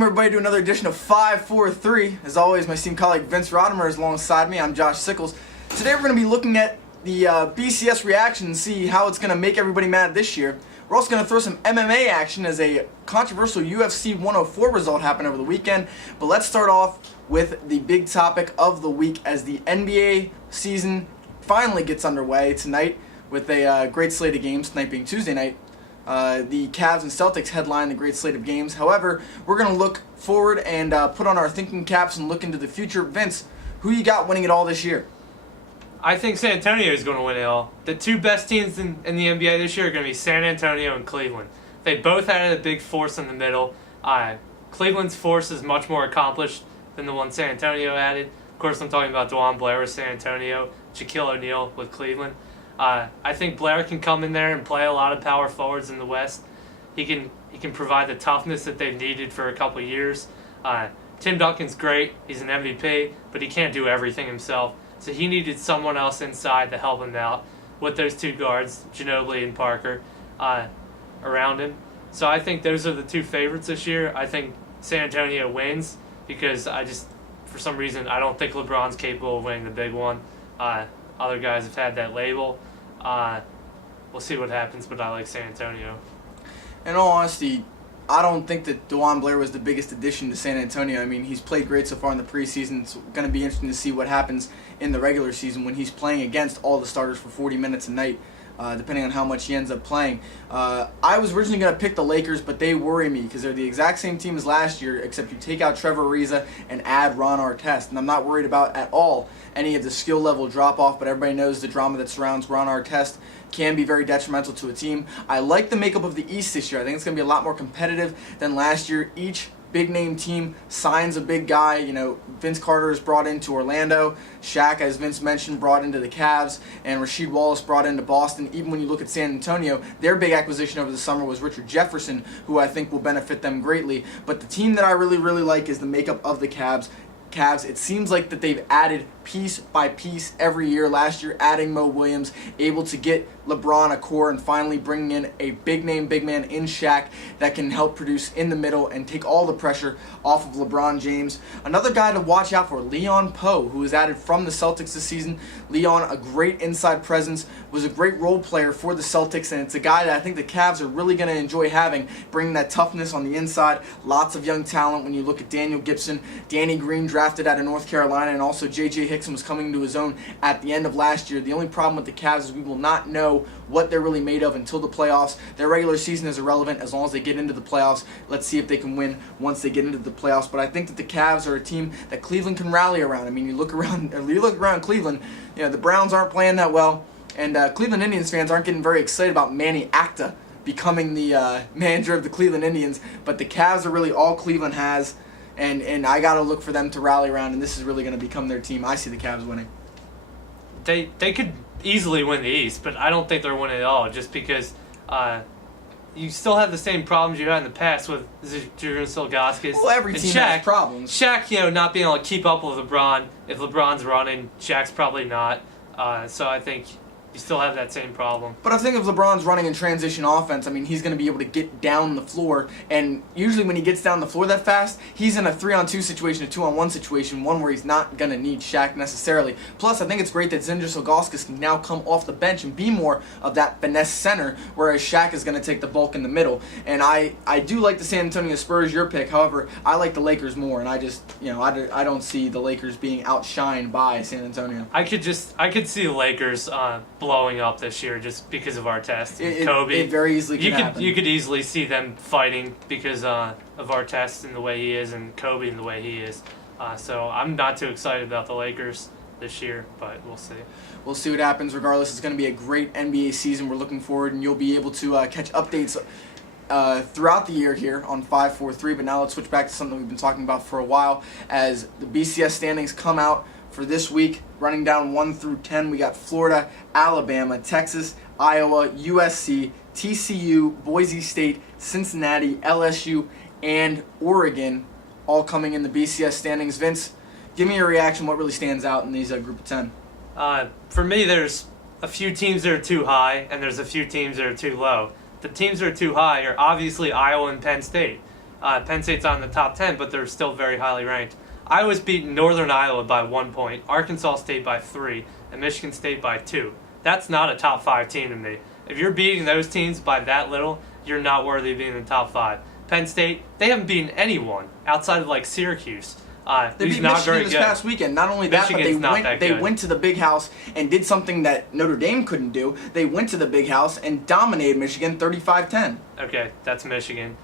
Welcome everybody to another edition of 543. As always, my esteemed colleague Vince Rodemer is alongside me. I'm Josh Sickles. Today we're going to be looking at the BCS reaction and see how it's going to make everybody mad this year. We're also going to throw some MMA action as a controversial UFC 104 result happened over the weekend. But let's start off with the big topic of the week as the NBA season finally gets underway tonight with a great slate of games, tonight being Tuesday night. The Cavs and Celtics headline the great slate of games. However, we're going to look forward and put on our thinking caps and look into the future. Vince, who you got winning it all this year? I think San Antonio is going to win it all. The two best teams in the NBA this year are going to be San Antonio and Cleveland. They both added a big force in the middle. Cleveland's force is much more accomplished than the one San Antonio added. Of course, I'm talking about DeJuan Blair with San Antonio, Shaquille O'Neal with Cleveland. I think Blair can come in there and play a lot of power forwards in the West. He can provide the toughness that they've needed for a couple of years. Tim Duncan's great. He's an MVP, but he can't do everything himself. So he needed someone else inside to help him out with those two guards, Ginobili and Parker, around him. So I think those are the two favorites this year. I think San Antonio wins because for some reason, I don't think LeBron's capable of winning the big one. Other guys have had that label. We'll see what happens, but I like San Antonio. In all honesty, I don't think that DeJuan Blair was the biggest addition to San Antonio. I mean, he's played great so far in the preseason. It's going to be interesting to see what happens in the regular season when he's playing against all the starters for 40 minutes a night, depending on how much he ends up playing. I was originally going to pick the Lakers, but they worry me because they're the exact same team as last year, except you take out Trevor Ariza and add Ron Artest. And I'm not worried about at all any of the skill level drop-off, but everybody knows the drama that surrounds Ron Artest can be very detrimental to a team. I like the makeup of the East this year. I think it's going to be a lot more competitive than last year. Each big-name team signs a big guy. You know, Vince Carter is brought into Orlando. Shaq, as Vince mentioned, brought into the Cavs. And Rasheed Wallace brought into Boston. Even when you look at San Antonio, their big acquisition over the summer was Richard Jefferson, who I think will benefit them greatly. But the team that I really, really like is the makeup of the Cavs. It seems like that they've added piece by piece every year. Last year, adding Mo Williams, able to get LeBron a core and finally bringing in a big man in Shaq that can help produce in the middle and take all the pressure off of LeBron James. Another guy to watch out for, Leon Powe, who was added from the Celtics this season. Leon, a great inside presence, was a great role player for the Celtics, and it's a guy that I think the Cavs are really going to enjoy having, bringing that toughness on the inside. Lots of young talent when you look at Daniel Gibson, Danny Green drafted out of North Carolina, and also J.J. Hickson was coming into his own at the end of last year. The only problem with the Cavs is we will not know what they're really made of until the playoffs. Their regular season is irrelevant as long as they get into the playoffs. Let's see if they can win once they get into the playoffs. But I think that the Cavs are a team that Cleveland can rally around. I mean, you look around Cleveland, you know, the Browns aren't playing that well, and Cleveland Indians fans aren't getting very excited about Manny Acta becoming the manager of the Cleveland Indians. But the Cavs are really all Cleveland has. And I got to look for them to rally around, and this is really going to become their team. I see the Cavs winning. They could easily win the East, but I don't think they're winning it all just because you still have the same problems you had in the past with Zydrunas Ilgauskas. Well, every team has problems. Shaq, not being able to keep up with LeBron. If LeBron's running, Shaq's probably not. So I think you still have that same problem. But I think if LeBron's running in transition offense, I mean, he's going to be able to get down the floor. And usually when he gets down the floor that fast, he's in a 3-on-2 situation, a 2-on-1 situation, one where he's not going to need Shaq necessarily. Plus, I think it's great that Zydrunas Ilgauskas can now come off the bench and be more of that finesse center, whereas Shaq is going to take the bulk in the middle. And I do like the San Antonio Spurs, your pick. However, I like the Lakers more, and I just, I don't see the Lakers being outshined by San Antonio. I could see the Lakers blowing up this year just because of Artest and Kobe. It very easily could happen. You could easily see them fighting because of Artest and the way he is and Kobe and the way he is. So I'm not too excited about the Lakers this year, but we'll see. We'll see what happens. Regardless, it's going to be a great NBA season. We're looking forward, and you'll be able to catch updates throughout the year here on 543. But now let's switch back to something we've been talking about for a while as the BCS standings come out for this week, running down 1 through 10. We got Florida, Alabama, Texas, Iowa, USC, TCU, Boise State, Cincinnati, LSU, and Oregon all coming in the BCS standings. Vince, give me your reaction. What really stands out in these group of 10? For me, there's a few teams that are too high, and there's a few teams that are too low. The teams that are too high are obviously Iowa and Penn State. Penn State's on the top 10, but they're still very highly ranked. Iowa's beaten Northern Iowa by 1 point, Arkansas State by 3, and Michigan State by 2. That's not a top 5 team to me. If you're beating those teams by that little, you're not worthy of being in the top 5. Penn State, they haven't beaten anyone outside of like Syracuse. They beat Michigan this past weekend. Not only that, but they went to the Big House and did something that Notre Dame couldn't do. They went to the Big House and dominated Michigan 35-10. Okay, that's Michigan.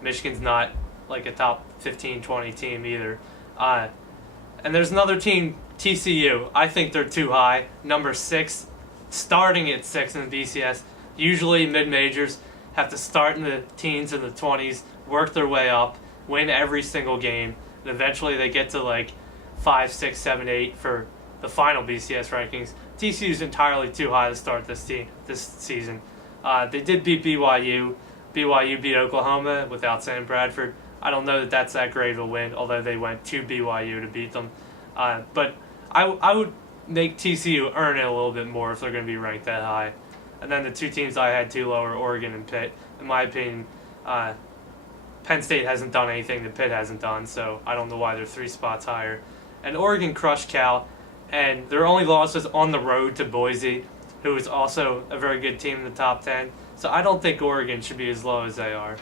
Michigan's not like a top 15, 20 team either. And there's another team, TCU. I think they're too high. Number 6, starting at 6 in the BCS. Usually mid-majors have to start in the teens and the 20s, work their way up, win every single game, and eventually they get to like 5, 6, 7, 8 for the final BCS rankings. TCU's entirely too high to start this season. They did beat BYU. BYU beat Oklahoma without Sam Bradford. I don't know that that's that great of a win, although they went to BYU to beat them. But I would make TCU earn it a little bit more if they're going to be ranked that high. And then the two teams I had too low are Oregon and Pitt. In my opinion, Penn State hasn't done anything that Pitt hasn't done, so I don't know why they're 3 spots higher. And Oregon crushed Cal, and their only loss was on the road to Boise, who is also a very good team in the top 10. So I don't think Oregon should be as low as they are.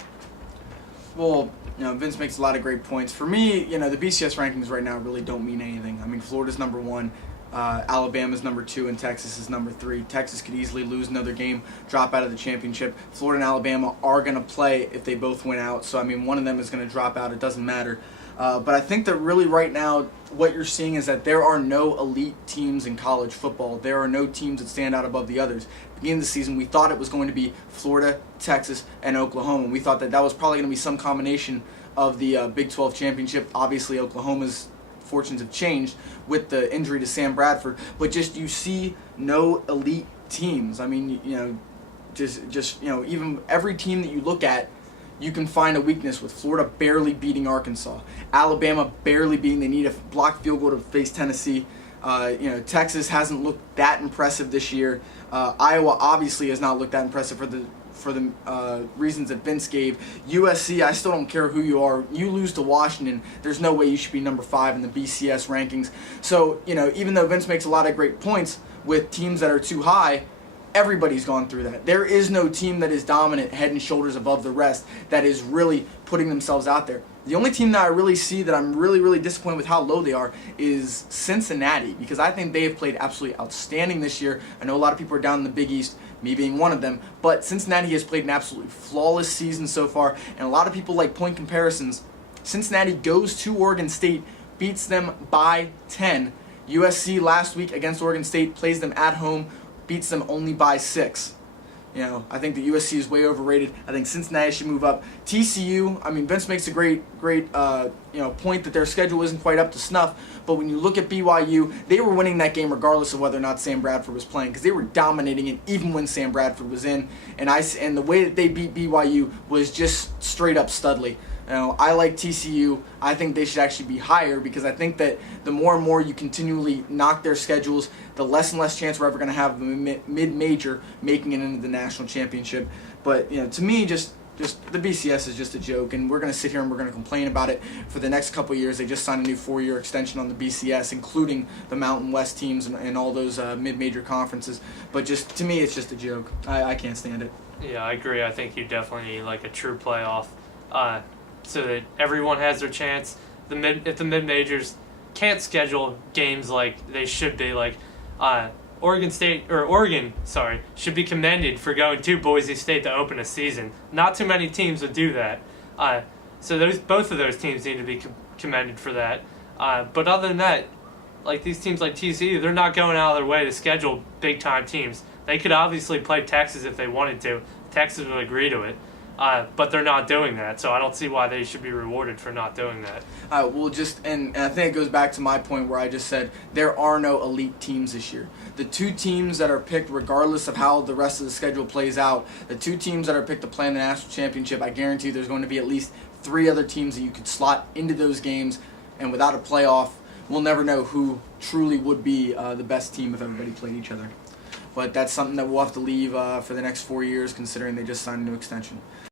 Well, Vince makes a lot of great points. For me, the BCS rankings right now really don't mean anything. I mean, Florida's number 1, Alabama's number 2, and Texas is number 3. Texas could easily lose another game, drop out of the championship. Florida and Alabama are going to play if they both win out. So, I mean, one of them is going to drop out. It doesn't matter. But I think that really right now what you're seeing is that there are no elite teams in college football. There are no teams that stand out above the others. At the beginning of the season, we thought it was going to be Florida, Texas, and Oklahoma. We thought that was probably going to be some combination of the Big 12 championship. Obviously, Oklahoma's fortunes have changed with the injury to Sam Bradford. But just you see no elite teams. I mean, even every team that you look at, you can find a weakness with Florida barely beating Arkansas, Alabama barely beating. They need a blocked field goal to face Tennessee. Texas hasn't looked that impressive this year. Iowa obviously has not looked that impressive for the reasons that Vince gave. USC, I still don't care who you are. You lose to Washington, there's no way you should be number 5 in the BCS rankings. So even though Vince makes a lot of great points with teams that are too high, everybody's gone through that. There is no team that is dominant, head and shoulders above the rest, that is really putting themselves out there. The only team that I really see that I'm really, really disappointed with how low they are is Cincinnati, because I think they have played absolutely outstanding this year. I know a lot of people are down in the Big East, me being one of them, but Cincinnati has played an absolutely flawless season so far, and a lot of people like point comparisons. Cincinnati goes to Oregon State, beats them by 10. USC last week against Oregon State plays them at home, beats them only by 6. I think that USC is way overrated. I think Cincinnati should move up. TCU, I mean, Vince makes a great point that their schedule isn't quite up to snuff. But when you look at BYU, they were winning that game regardless of whether or not Sam Bradford was playing, because they were dominating it even when Sam Bradford was in. And the way that they beat BYU was just straight up studly. I like TCU. I think they should actually be higher, because I think that the more and more you continually knock their schedules, the less and less chance we're ever going to have a mid-major making it into the national championship. But to me, just the BCS is just a joke, and we're going to sit here and we're going to complain about it for the next couple of years. They just signed a new 4-year extension on the BCS, including the Mountain West teams and all those mid-major conferences. But just to me, it's just a joke. I can't stand it. Yeah, I agree. I think you definitely need like a true playoff, so that everyone has their chance. If the mid-majors can't schedule games like they should be, like Oregon should be commended for going to Boise State to open a season. Not too many teams would do that. So both of those teams need to be commended for that. But other than that, like these teams like TCU, they're not going out of their way to schedule big-time teams. They could obviously play Texas if they wanted to. Texas would agree to it. But they're not doing that, so I don't see why they should be rewarded for not doing that. And I think it goes back to my point where I just said there are no elite teams this year. The 2 teams that are picked, regardless of how the rest of the schedule plays out, the 2 teams that are picked to play in the national championship, I guarantee there's going to be at least 3 other teams that you could slot into those games, and without a playoff, we'll never know who truly would be the best team if everybody played each other. But that's something that we'll have to leave for the next 4 years, considering they just signed a new extension.